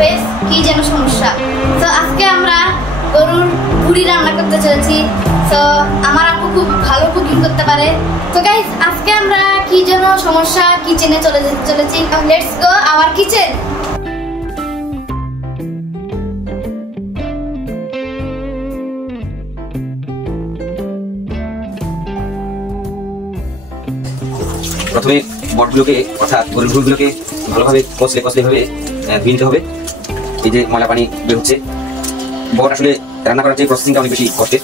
Always কি যেন সমস্যা। তো আজকে আমরা গরুর ভুড়ি রান্না করতে চলেছি। তো আমার আপু খুব ভালো কুকিং করতে পারে। তো গাইস আজকে আমরা কি যেন সমস্যা কিচেনে চলেছি। Let's go hour kitchen. প্রথমে বটগুলোকে অর্থাৎ গরুর ভুড়িগুলোকে ভালোভাবে কষলে ভাবে ধুয়ে নিতে হবে। এই যে ময়লা পানি বের হচ্ছে। বট আসলে রান্না করার যে প্রসেসিংটা অনেক বেশি কষ্টের।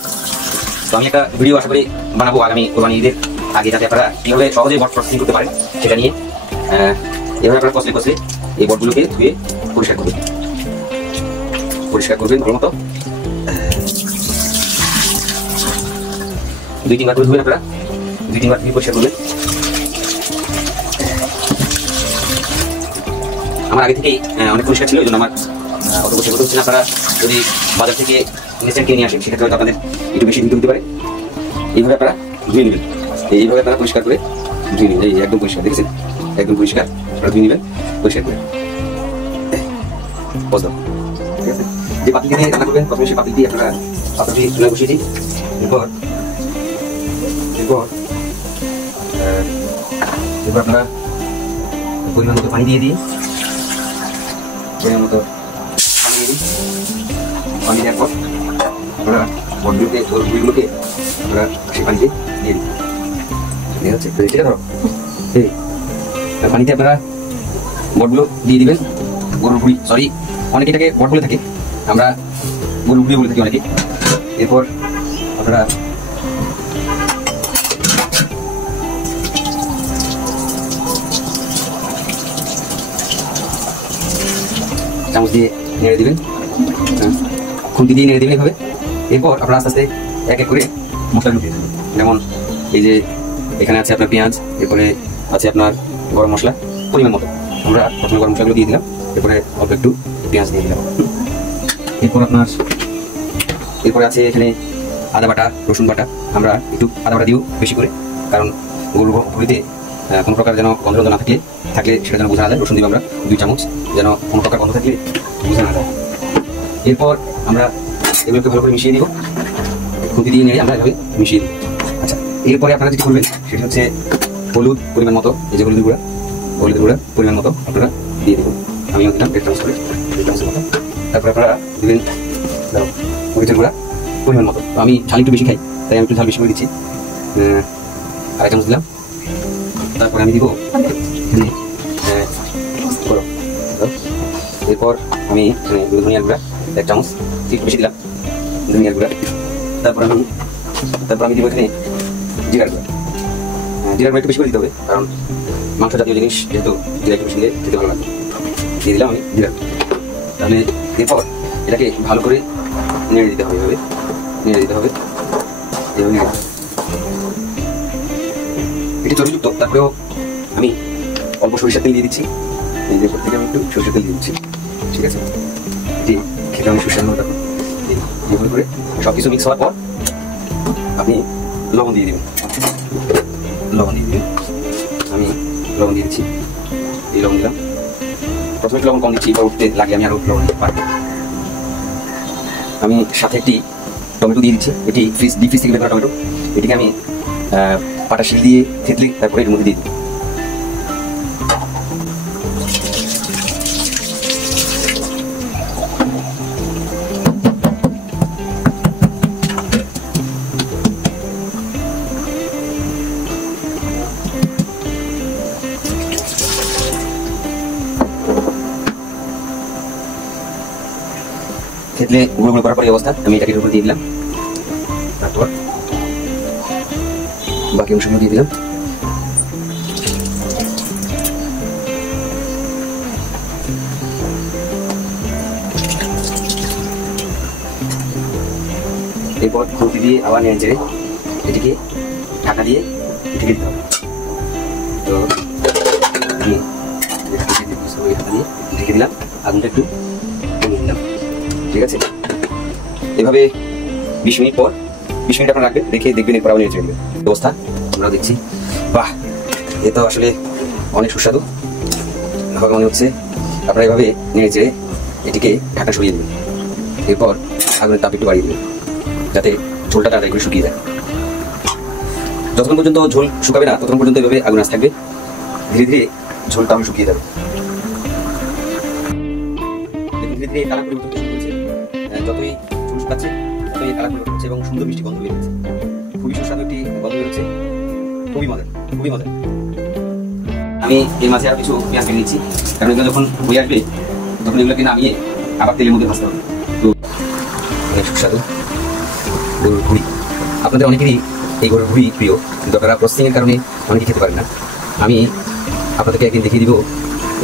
তো আমি একটা ভিডিও আশা করি বানাবো আগামী কোরবানি ঈদের আগে, যাতে আপনারা কীভাবে সহজে বট প্রসেসিং করতে পারেন সেটা নিয়ে। এভাবে আপনারা কষলে এই বটগুলোকে ধুয়ে পরিষ্কার করবেন ভালো মতো। 2-3 বার করে ধুবেন আপনারা, 2-3 বার ধুয়ে পরিষ্কার করবেন। আমার আগে থেকেই অনেক পরিষ্কার ছিল, এই জন্য আমার অত বসে বলতে হচ্ছে না। আপনারা যদি বাজার থেকে ইনস্ট্যান্ট কিনে নিয়ে আসেন সেক্ষেত্রে হয়তো আপনাদের একটু বেশি ধুতে হতে পারে। এইভাবে আপনারা ধুয়ে নেবেন, এইভাবে আপনারা পরিষ্কার করে ধুয়ে নেবেন। এই একদম পরিষ্কার, দেখেছেন একদম পরিষ্কার। আপনারা ধুয়ে নেবেন পরিষ্কার করে। বুঝলাম, ঠিক আছে। যে পাতিল দিয়ে রান্না করবেন প্রথমে সেই পাতিল দিয়ে আপনারা পাত্রটি চুলায় বসিয়ে দিন। এরপর আপনারা পরিমাণ মতো পানি দিয়ে দিন। পরিমাণ মতো পানি দেওয়ার পর আপনারা বটগুলোকে আপনারা সেই পানিতে দিয়ে দিন। ঠিক আছে, সেটা ধরো এই পানিতে আপনারা বটগুলো দিয়ে দিবেন। গরুর ভুড়ি, সরি অনেকে এটাকে বট বলে থাকে, আমরা গরুর ভুড়ি বলে থাকি অনেকে। এরপর আপনারা চামচ দিয়ে নেড়ে দিবেন, খুন্তি দিয়ে নেড়ে দিবেন এভাবে। এরপর আপনারা আস্তে আস্তে এক এক করে মশলাগুলো দিয়ে দেবেন। যেমন এই যে এখানে আছে আপনার পেঁয়াজ, এরপরে আছে আপনার গরম মশলা পরিমাণ মতো। আমরা প্রথমে গরম মশলাগুলো দিয়ে দিলাম, এরপরে অল্প একটু পেঁয়াজ দিয়ে দিলাম। এরপরে আছে এখানে আদা বাটা, রসুন বাটা। আমরা একটু আদা বাটা দিও বেশি করে, কারণ গরুর ভুড়িতে কোনো প্রকার যেন গন্ধ না থাকলে সেটা যেন বোঝা না যায়। রসুন দিব আমরা 2 চামচ, যেন কোনো প্রকার গন্ধ থাকলে বোঝা না যায়। এরপর আমরা এগুলোকে ভালো করে মিশিয়ে দিব, খুঁতি দিয়ে নিয়ে আমরা এভাবে মিশিয়ে দিই। আচ্ছা, এরপরে আপনারা যেটি করবেন সেটা হচ্ছে হলুদ পরিমাণ মতো। এই যে হলুদের গুঁড়া পরিমাণ মতো আপনারা দিয়ে দেবেন। আমিও দিলাম 1 চামচ করে, 2 চামচের মতো। তারপরে আপনারা দিবেন মরিচের গুঁড়া পরিমাণ মতো। তো আমি ঝাল একটু বেশি খাই, তাই আমি একটু ঝাল বেশি করে দিচ্ছি, 2 চামচ দিলাম। তারপরে আমি দিব এরপর আমি ধনিয়ার গুঁড়া 1 চামচ, একটু বেশি দিলাম ধনিয়ার গুঁড়া। তারপর আমি দিব এখানে জিরার গুঁড়া। জিরার গুঁড়া একটু বেশি করে দিতে হবে, কারণ মাংস জাতীয় জিনিস যেহেতু জিরা একটু বেশি দিলে খেতে ভালো লাগে। দিয়ে দিলাম আমি জিরা। তাহলে এরপর এটাকে ভালো করে নেড়ে দিতে হবে, এভাবে নেড়ে দিতে হবে। এটি চর্বিযুক্ত, তারপরেও আমি অল্প সরিষার তেল দিয়ে দিচ্ছি। এই যে থেকে আমি একটু সরিষার তেল দিয়ে দিচ্ছি, ঠিক আছে। এটি খেতে আমি সুস্বাদু হবে। এভাবে করে সব কিছু মিক্স হওয়ার পর আপনি লবণ দিয়ে দেবেন। আমি লবণ দিয়ে দিচ্ছি, এই লবণ দিলাম। প্রথমে একটু লবণ কম দিচ্ছি, পরবর্তীতে লাগে আমি আরও লবণ দিতে পারবো। আমি সাথে একটি টমেটো দিয়ে দিচ্ছি। এটি ডিপ ফ্রিজ থেকে বের করা টমেটো। এটিকে আমি পাটা শিল দিয়ে থেতলে তারপরে এর মধ্যে দিয়ে দিই। থেতলে গুঁড়ো গুঁড়ো করার পর এই অবস্থা আমি এটাকে উপরে দিয়ে দিলাম। তারপর বাকি অংশগুলো দিয়ে দিলাম। এরপর খুঁতি দিয়ে আবার নেড়ে চেড়ে এটিকে ঢাকা দিয়ে ঢেকে দিতে হবে। তো আমি ঢাকা দিয়ে ঢেকে দিলাম, আগুনটা একটু কমিয়ে দিলাম, ঠিক আছে। এভাবে 20 মিনিট পর 20 মিনিট আপনারা রাখবেন, রেখে দেখবেন এরপর আবার নেড়ে চেড়ে দেবেন। অবস্থা আমরা দেখছি, বাহ এ তো আসলে অনেক সুস্বাদু হবে মনে হচ্ছে। আপনারা এভাবে নেড়ে চেড়ে এটিকে ঢাকা সরিয়ে দেবেন। এরপর আগুনের তাপ একটু বাড়িয়ে দেবেন যাতে ঝোলটা তাড়াতাড়ি করে শুকিয়ে যায়। যতক্ষণ পর্যন্ত ঝোল শুকাবে না ততক্ষণ পর্যন্ত এভাবে আগুন আঁচ থাকবে। ধীরে ধীরে ঝোলটা আমি শুকিয়ে যাবে। ধীরে ধীরে কালার পরিবর্তন শুরু করেছে। যতই ঝোল শুকাচ্ছে ততই কালার পরিবর্তন হচ্ছে এবং সুন্দর মিষ্টি গন্ধ বের হচ্ছে। খুবই সুস্বাদু একটি গন্ধ বের হচ্ছে। খুবই মজা, খুবই মজা। আমি এর মাঝে আরো কিছু পেঁয়াজ কেটে নিচ্ছি, কারণ এগুলো যখন হয়ে আসবে তখন এগুলোকে নামিয়ে আবার তেলের মধ্যে ভাজতে হবে। তো অনেক সুস্বাদু গরুর ভুঁড়ি। আপনাদের অনেকেরই এই গরুর ভুঁড়ি প্রিয়, কিন্তু আপনারা প্রসেসিংয়ের কারণে অনেকে খেতে পারেন না। আমি আপনাদেরকে একদিন দেখিয়ে দিব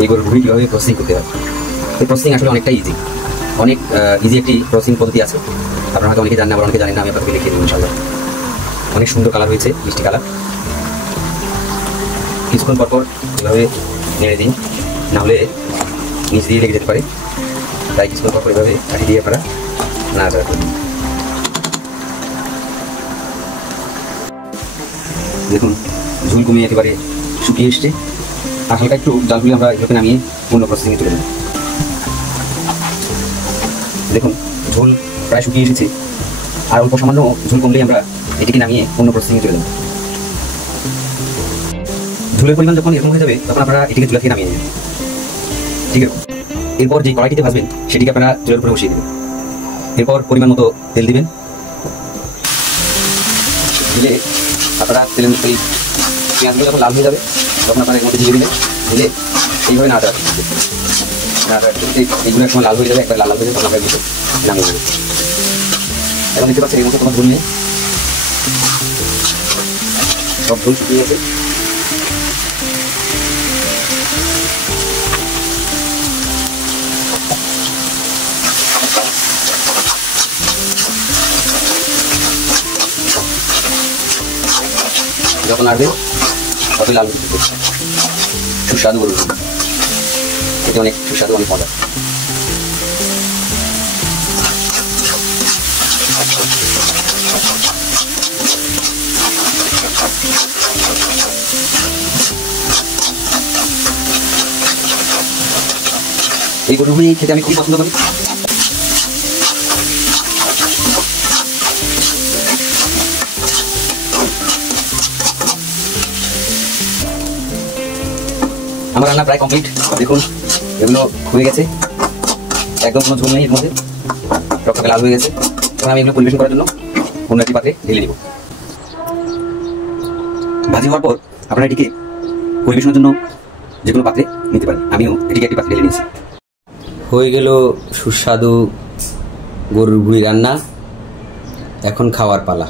এই গরুর ভুঁড়ি কীভাবে প্রসেসিং করতে হয়। এই প্রসেসিং আসলে অনেকটাই ইজি, অনেক ইজি একটি প্রসেসিং পদ্ধতি আছে। আপনারা হয়তো অনেকে জানেন, আবার অনেকে জানেন না। আমি আপনাদেরকে দেখিয়ে দেবো ইনশাআল্লাহ। অনেক সুন্দর কালার হয়েছে, মিষ্টি কালার। কিছুক্ষণ পরপর এভাবে নেড়ে দিন, নাহলে নিচ দিয়ে লেগে যেতে পারে। তাই কিছুক্ষণ পরপর এভাবে কাঠি দিয়ে আপনারা নাড়াচাড়া করবেন। দেখুন ঝোল কমিয়ে একেবারে শুকিয়ে এসছে। আর হালকা একটু জালগুলি আমরা এগুলোকে নামিয়ে অন্য প্রসেসিংয়ে চলে দেবো। দেখুন ঝোল প্রায় শুকিয়ে এসেছে। আর অল্প সামান্য ঝোল কমলেই আমরা এটিকে নামিয়ে অন্য প্রসেসিংয়ে চলে দেবো। ঝোলের পরিমাণ যখন এরকম হয়ে যাবে তখন আপনারা এটিকে চুলা থেকে নামিয়ে নেবেন। ঠিক আছে? এরপর যে কড়াইটিতে ভাজবেন সেটিকে আপনারা চুলার উপরে বসিয়ে দেবেন। এরপর পরিমাণ মতো তেল দিবেন। দিলে আপনারা তেলের এই পেঁয়াজগুলো যখন লাল হয়ে যাবে তখন আপনারা এর মধ্যে দিয়ে দিলে দিলে এইভাবে নাড়াচাড়া করতে এইগুলো সময় লাল হয়ে যাবে। একবার লাল হয়ে যাবে তখন আমরা এগুলো নামিয়ে দেবো। এখন দেখতে পাচ্ছেন এই মতো তোমার ঝোল নিয়ে সব ঝোল শুকিয়ে গেছে। যখন আসবে ততই লাল সুস্বাদু গরুর ভুঁড়ি। এটি অনেক সুস্বাদু, অনেক মজা। এই গরুর ভুঁড়ি খেতে আমি খুব পছন্দ করি। আমার রান্না প্রায় কমপ্লিট। দেখুন এগুলো হয়ে গেছে, একদম কোনো ঝোল নেই এর মধ্যে, টকটকে লাল হয়ে গেছে। তখন আমি এগুলো পরিবেশন করার জন্য অন্য একটি পাত্রে ঢেলে নিব। ভাজি হওয়ার পর আপনারা এটিকে পরিবেশনের জন্য যে কোনো পাত্রে নিতে পারেন। আমিও এটিকে একটি পাত্রে ঢেলে নিয়েছি। হয়ে গেল সুস্বাদু গরুর ভুঁড়ি রান্না। এখন খাওয়ার পালা।